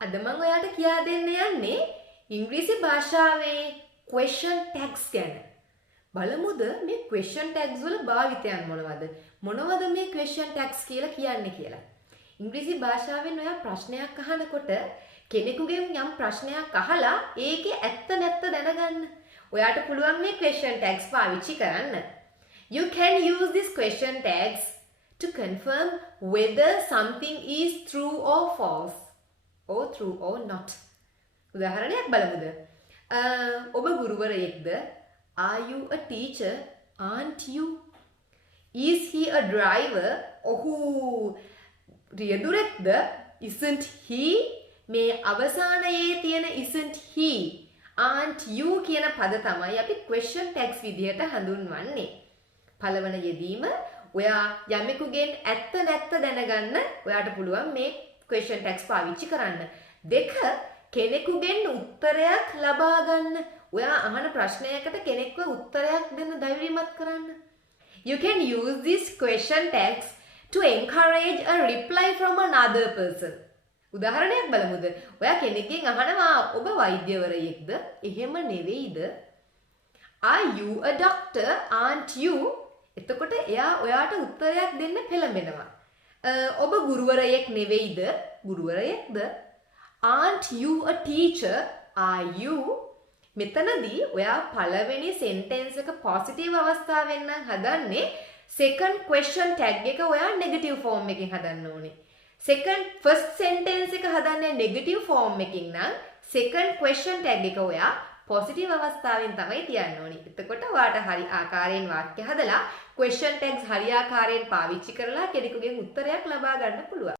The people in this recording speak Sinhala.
අද මම ඔයාලට කියා දෙන්න යන්නේ ඉංග්‍රීසි භාෂාවේ question tags ගැන. බලමුද මේ question tags වල භාවිතයන් මොනවද? මොනවද මේ question tags කියලා කියන්නේ කියලා. ඉංග්‍රීසි භාෂාවෙන් ඔයා ප්‍රශ්නයක් අහනකොට කෙනෙකුගෙන් යම් ප්‍රශ්නයක් අහලා ඒකේ ඇත්ත නැත්ත දැනගන්න. ඔයාට පුළුවන් මේ question tags පාවිච්චි කරන්න. You can use these question tags to confirm whether something is true or false. Or true or not. උදාහරණයක් බලමුද? ඔබ ගුරුවරයෙක්ද? Are you a teacher? Aren't you? Is he a driver? ඔහු රියදුරෙක්ද? Isn't he? මේ අවසානයේ තියෙන isn't he, aren't you කියන පද තමයි අපි question tags විදිහට හඳුන්වන්නේ. පළවන යෙදීම ඔයා යමෙකුගෙන් ඇත්ත නැත්ත දැනගන්න ඔයාට පුළුවන් මේ question tags පාවිච්චි කරන්න. දෙක, කෙනෙකුගෙන් උත්තරයක් ලබා ගන්න. ඔයා අහන ප්‍රශ්නයකට කෙනෙක්ව උත්තරයක් දෙන්න ධෛර්යමත් කරන්න. You can use these question tags to encourage a reply from another person. උදාහරණයක් බලමුද? ඔයා කෙනෙක්ගෙන් අහනවා ඔබ වෛද්‍යවරයෙක්ද? එහෙම නෙවෙයිද? Are you a doctor? Aren't you? එතකොට එයා ඔයාට උත්තරයක් දෙන්න පෙළඹෙනවා. ඔබ ගුරුවරයෙක් නෙවෙයිද? ගුරුවරයෙක්ද? Aren't you a teacher? Are you? මෙතනදී ඔයා පළවෙනි sentence එක positive අවස්ථාවෙන් නම් හදන්නේ second question tag එක ඔයා negative form එකකින් හදන්න ඕනේ. first sentence එක හදන්නේ negative form එකකින් නම් second question tag එක ඔයා positive අවස්ථාවෙන් තමයි තියන්න ඕනේ. එතකොට ඔයාට හරි ආකාරයෙන් වාක්‍ය හදලා question tags හරි ආකාරයෙන් පාවිච්චි කරලා කෙනෙකුගෙන් උත්තරයක් ලබා ගන්න පුළුවන්.